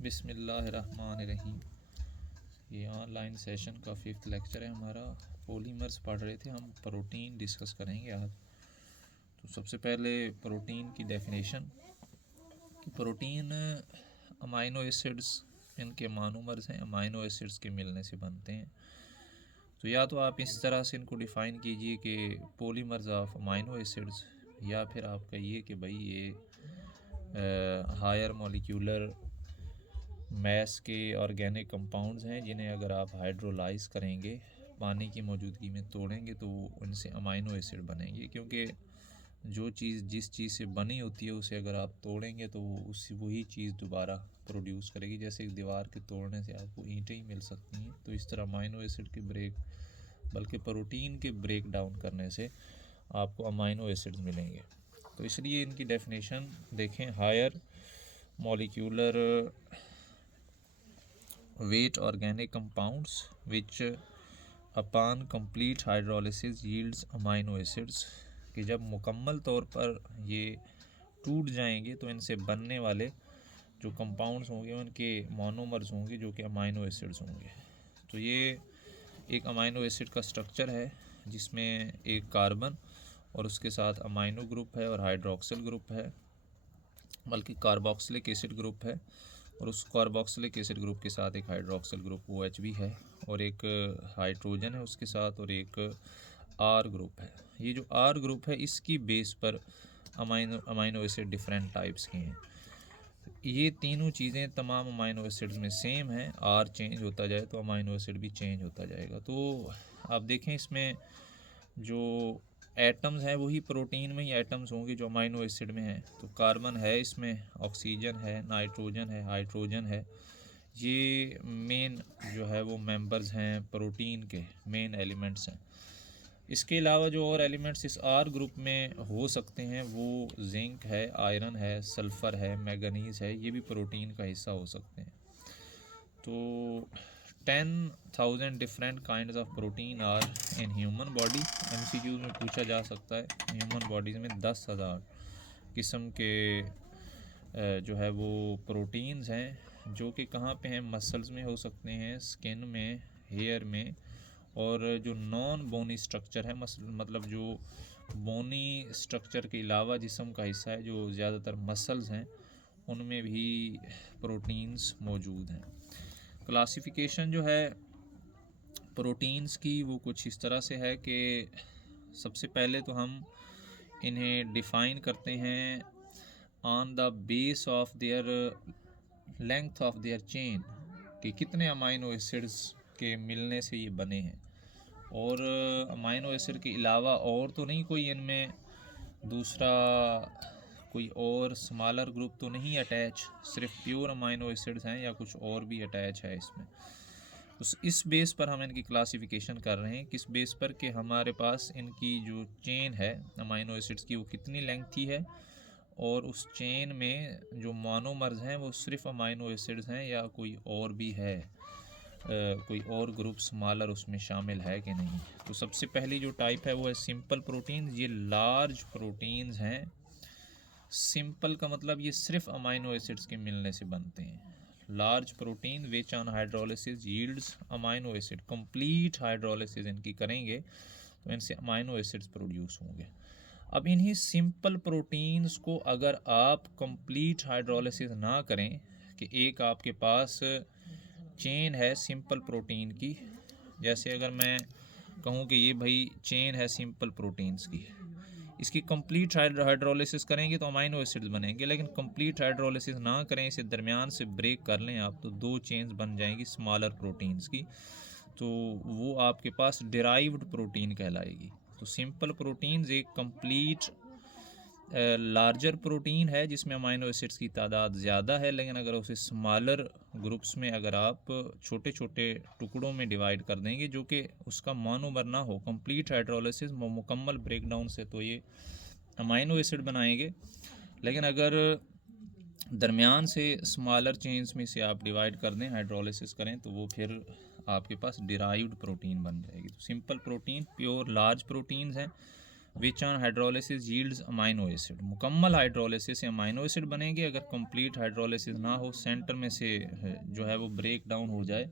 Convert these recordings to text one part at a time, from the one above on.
बिस्मिल्लाहिर्रहमानिर्रहीम। ये online session का 5th लेक्चर है हमारा। पॉलीमर्स पढ़ रहे थे हम, प्रोटीन डिस्कस करेंगे आज। तो सबसे पहले प्रोटीन की डेफिनेशन कि प्रोटीन अमाइनो एसिड्स, इनके मोनोमर्स हैं, अमाइनो एसिड्स के मिलने से बनते हैं। तो या तो आप इस तरह से इनको डिफ़ाइन कीजिए कि पॉलीमर्स ऑफ अमाइनो एसिड्स, या फिर आप कहिए कि भाई ये हायर मॉलिक्यूलर मैस के ऑर्गेनिक कंपाउंड्स हैं जिन्हें अगर आप हाइड्रोलाइज करेंगे, पानी की मौजूदगी में तोड़ेंगे तो उनसे अमाइनो एसिड बनेंगे। क्योंकि जो चीज़ जिस चीज़ से बनी होती है उसे अगर आप तोड़ेंगे तो उससे वही चीज़ दोबारा प्रोड्यूस करेगी। जैसे एक दीवार के तोड़ने से आपको ईंटें ही मिल सकती हैं, तो इस तरह अमाइनो एसिड के बल्कि प्रोटीन के ब्रेक डाउन करने से आपको अमाइनो एसिड्स मिलेंगे। तो इसलिए इनकी डेफिनेशन देखें, higher molecular weight organic compounds which upon complete hydrolysis yields amino acids, कि जब मुकम्मल तौर पर ये टूट जाएंगे तो इनसे बनने वाले जो कंपाउंड्स होंगे उनके मोनोमर्स होंगे जो कि अमाइनो एसिड्स होंगे। तो ये एक अमाइनो एसिड का स्ट्रक्चर है जिसमें एक कार्बन और उसके साथ अमाइनो ग्रुप है और हाइड्रोक्सिल ग्रुप है, बल्कि कार्बोक्सिलिक एसिड ग्रुप है, और उस कार्बोक्सिलिक एसिड ग्रुप के साथ एक हाइड्रोक्सिल ग्रुप OH भी है, और एक हाइड्रोजन है उसके साथ, और एक R ग्रुप है। ये जो R ग्रुप है इसकी बेस पर अमाइनो एसिड डिफरेंट टाइप्स के हैं। ये तीनों चीज़ें तमाम अमाइनो एसिड्स में सेम हैं। R चेंज होता जाए तो अमाइनो एसिड भी चेंज होता जाएगा। तो आप देखें इसमें जो एटम्स हैं वही प्रोटीन में ही एटम्स होंगे जो अमाइनो एसिड में हैं। तो कार्बन है, इसमें ऑक्सीजन है, नाइट्रोजन है, हाइड्रोजन है। ये मेन जो है वो मेंबर्स हैं प्रोटीन के, मेन एलिमेंट्स हैं। इसके अलावा जो और एलिमेंट्स इस R ग्रुप में हो सकते हैं वो जिंक है, आयरन है, सल्फ़र है, मैंगनीज़ है, ये भी प्रोटीन का हिस्सा हो सकते हैं। तो 10,000 different kinds of protein are in human body. MCQ में पूछा जा सकता है, ह्यूमन बॉडीज़ में 10,000 किस्म के जो है वो प्रोटीन्स हैं जो कि कहाँ पे हैं, मसल्स में हो सकते हैं, स्किन में, हेयर में, और जो नॉन बोनी स्ट्रक्चर है, मतलब जो बोनी स्ट्रक्चर के अलावा जिस्म का हिस्सा है जो ज़्यादातर मसल्स हैं, उनमें भी प्रोटीन्स मौजूद हैं। क्लासिफिकेशन जो है प्रोटीन्स की वो कुछ इस तरह से है कि सबसे पहले तो हम इन्हें डिफ़ाइन करते हैं on the base of their length of their chain, कि कितने अमाइनो एसिड्स के मिलने से ये बने हैं, और अमाइनो एसिड के अलावा और तो नहीं कोई इनमें दूसरा कोई और स्मॉलर ग्रुप तो नहीं अटैच, सिर्फ प्योर अमाइनो एसिड्स हैं या कुछ और भी अटैच है इसमें। तो इस बेस पर हम इनकी क्लासिफिकेशन कर रहे हैं। किस बेस पर? कि हमारे पास इनकी जो चेन है अमाइनो एसिड्स की वो कितनी लेंथी है, और उस चेन में जो मोनोमर्स हैं वो सिर्फ अमाइनो एसिड्स हैं या कोई और भी है, कोई और ग्रुप स्मॉलर उसमें शामिल है कि नहीं। तो सबसे पहली जो टाइप है वो है सिंपल प्रोटीन। ये लार्ज प्रोटीन्स हैं। सिंपल का मतलब ये सिर्फ अमाइनो एसिड्स के मिलने से बनते हैं। Large protein which on hydrolysis yields amino acid, complete hydrolysis इनकी करेंगे तो इनसे अमाइनो एसिड्स प्रोड्यूस होंगे। अब इन्हीं सिंपल प्रोटीन्स को अगर आप कंप्लीट हाइड्रोलिसिस ना करें, कि एक आपके पास चेन है सिंपल प्रोटीन की, जैसे अगर मैं कहूँ कि ये भाई चेन है सिंपल प्रोटीन्स की, इसकी कंप्लीट हाइड्रोलिसिस करेंगे तो अमाइनो एसिड्स बनेंगे, लेकिन कंप्लीट हाइड्रोलिसिस ना करें, इसे दरमियान से ब्रेक कर लें आप, तो दो चेन्स बन जाएंगी स्मॉलर प्रोटीन्स की, तो वो आपके पास डिराइव्ड प्रोटीन कहलाएगी। तो सिंपल प्रोटीन्स एक कंप्लीट लार्जर प्रोटीन है जिसमें अमाइनो एसिड्स की तादाद ज़्यादा है, लेकिन अगर उसे स्मॉलर ग्रुप्स में अगर आप छोटे छोटे टुकड़ों में डिवाइड कर देंगे जो कि उसका मोनोमर ना हो, कंप्लीट हाइड्रोलिसिस मुकम्मल ब्रेकडाउन से, तो ये अमाइनो एसिड बनाएंगे। लेकिन अगर दरमियान से स्मॉलर चेन्स में से आप डिवाइड कर दें, हाइड्रोलिसिस करें, तो वो फिर आपके पास डिराइव्ड प्रोटीन बन जाएगी। तो simple protein pure large proteins हैं which on hydrolysis yields amino acid. मुकम्मल हाइड्रोलिसिस से अमाइनो एसिड बनेंगे। अगर कंप्लीट हाइड्रोलिसिस ना हो, सेंटर में से जो है वो ब्रेक डाउन हो जाए,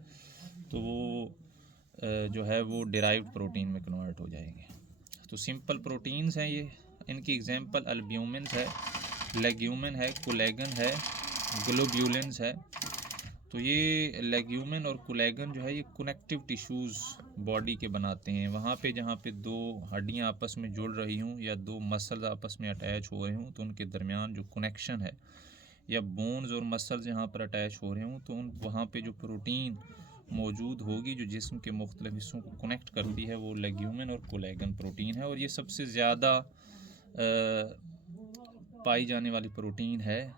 तो वो जो है वो डिराइव्ड प्रोटीन में कन्वर्ट हो जाएंगे। तो सिंपल प्रोटीन्स हैं ये। इनकी एग्जांपल अल्ब्यूमिन है, लेग्यूमिन है, कोलेगन है, ग्लोब्यूलिन्स है। तो ये लेग्यूमिन और कोलेगन जो है ये कनेक्टिव टिश्यूज़ बॉडी के बनाते हैं। वहाँ पे जहाँ पे दो हड्डियाँ आपस में जुड़ रही हूँ या दो मसल्स आपस में अटैच हो रहे हूँ, तो उनके दरमियान जो कनेक्शन है, या बोन्स और मसल्स यहाँ पर अटैच हो रहे हूँ, तो उन वहाँ पे जो प्रोटीन मौजूद होगी जो जिस्म के मुख्तलिफ हिस्सों को कनेक्ट करती है, वो लेग्यूमिन और कोलेगन प्रोटीन है। और ये सबसे ज़्यादा पाई जाने वाली प्रोटीन है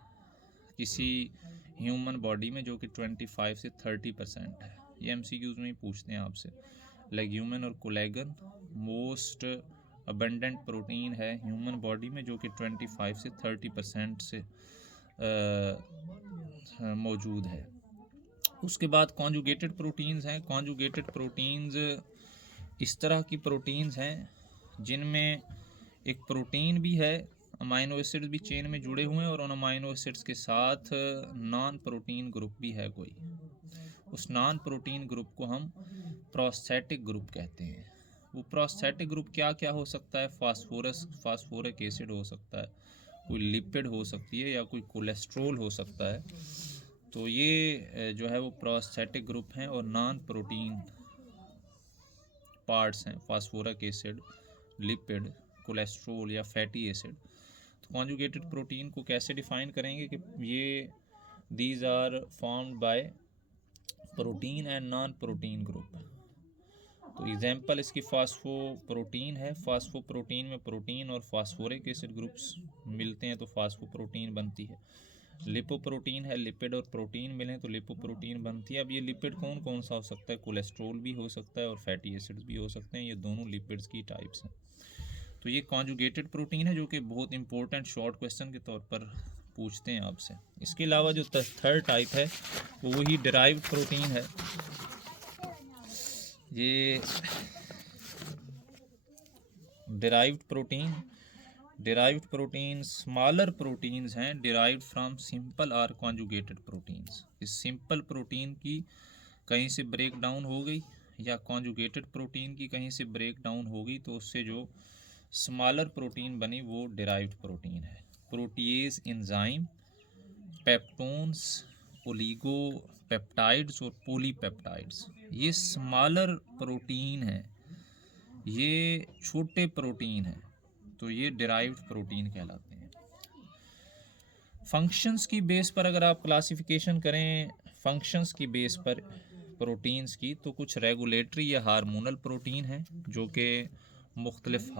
किसी ह्यूमन बॉडी में, जो कि 25 से 30% है। ये MCQs में ही पूछते हैं आपसे। लेग्यूमिन और कोलेगन मोस्ट अबंडेंट प्रोटीन है ह्यूमन बॉडी में, जो कि 25 से 30% से मौजूद है। उसके बाद कॉन्जुगेटेड प्रोटीन्स हैं। कॉन्जुगेटेड प्रोटीन्स इस तरह की प्रोटीन्स हैं जिनमें एक प्रोटीन भी है, अमाइनो एसिड्स भी चेन में जुड़े हुए हैं, और उन अमाइनो एसिड्स के साथ नॉन प्रोटीन ग्रुप भी है कोई। उस नॉन प्रोटीन ग्रुप को हम प्रोस्थेटिक ग्रुप कहते हैं। वो प्रोस्थेटिक ग्रुप क्या क्या हो सकता है? फास्फोरिक एसिड हो सकता है, कोई लिपिड हो सकती है, या कोई कोलेस्ट्रोल हो सकता है। तो ये जो है वो प्रोस्थेटिक ग्रुप हैं, और नॉन प्रोटीन पार्ट्स हैं फास्फोरिक एसिड, लिपिड, कोलेस्ट्रोल या फैटी एसिड। तो कॉन्जुगेटेड प्रोटीन को कैसे डिफाइन करेंगे कि ये these are formed by protein and non protein group. तो एग्जांपल इसकी फास्फोप्रोटीन है। फास्फोप्रोटीन में प्रोटीन और फास्फोरिक एसिड ग्रुप्स मिलते हैं तो फास्फोप्रोटीन बनती है। लिपोप्रोटीन है, लिपिड और प्रोटीन मिलें तो लिपोप्रोटीन बनती है। अब ये लिपिड कौन कौन सा हो सकता है? कोलेस्ट्रोल भी हो सकता है और फैटी एसिड्स भी हो सकते हैं। ये दोनों लिपिड्स की टाइप्स हैं। तो ये कॉन्जुगेटेड प्रोटीन है, जो कि बहुत इंपॉर्टेंट शॉर्ट क्वेश्चन के तौर पर पूछते हैं आपसे। इसके अलावा जो थर्ड टाइप है वो वही डिराइव्ड प्रोटीन है। ये डिराइव्ड प्रोटीन स्मॉलर प्रोटीन्स हैं, डिराइव्ड फ्रॉम सिंपल और कॉन्जुगेटेड प्रोटीन्स। इस सिंपल प्रोटीन की कहीं से ब्रेक डाउन हो गई या कॉन्जुगेटेड प्रोटीन की कहीं से ब्रेक डाउन हो गई, तो उससे जो स्मॉलर प्रोटीन बनी वो डिराइव्ड प्रोटीन है। प्रोटीएज एंजाइम, पेप्टोन्स, ओलिगोपेप्टाइड्स और पॉलीपेप्टाइड्स, ये स्मॉलर प्रोटीन है, ये छोटे प्रोटीन हैं, तो ये डिराइव्ड प्रोटीन कहलाते हैं। फंक्शंस की बेस पर अगर आप क्लासिफिकेशन करें फंक्शंस की बेस पर प्रोटीन्स की, तो कुछ रेगुलेटरी या हार्मोनल प्रोटीन हैं जो कि मुख्तलिफ